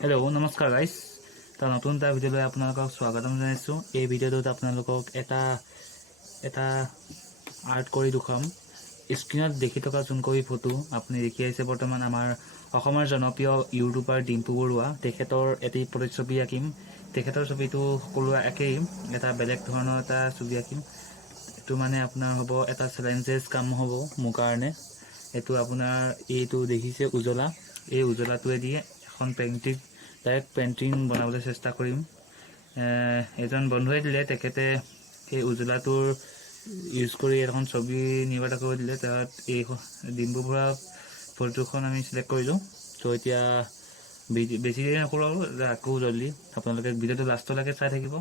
Hello' নমস্কাৰ guys তাৰ নতুন এটা ভিডিঅ'লৈ আপোনালোকক স্বাগতম জনাইছোঁ। এই ভিডিঅ'টোত আপোনালোকক এটা আৰ্ট কৰি দেখুৱাম। স্ক্ৰীনত দেখি থকা যোনকৈ ফটো আপুনি দেখি আহিছে বৰ্তমান আমাৰ অসমৰ জনপ্ৰিয় ইউটিউবাৰ ডিম্পু বৰুৱা, তেখেতৰ এটি প্ৰতিচ্ছবি আঁকিম। তেখেতৰ ছবিটো সকলোৱে একেই, এটা বেলেগ ধৰণৰ এটা ছবি আঁকিম। এইটো মানে আপোনাৰ হ'ব এটা চেলেঞ্জেছ কাম হ'ব মোৰ কাৰণে। এইটো আপোনাৰ এইটো দেখিছে উজলা, এই উজলাটোৱে দিয়ে এখন ডাইৰেক্ট পেইণ্টিং বনাবলৈ চেষ্টা কৰিম। এজন বন্ধুৱে দিলে, তেখেতে সেই উজলাটোৰ ইউজ কৰি এখন ছবি নিৰ্মাণ কৰি দিলে। তাত এই ডিম্পু বৰুৱা ফটোখন আমি চিলেক্ট কৰিলোঁ। তো এতিয়া বেছি দেৰি নকৰোঁ, আকৌ জল্দি আপোনালোকে ভিডিঅ'টো লাষ্টলৈকে চাই থাকিব।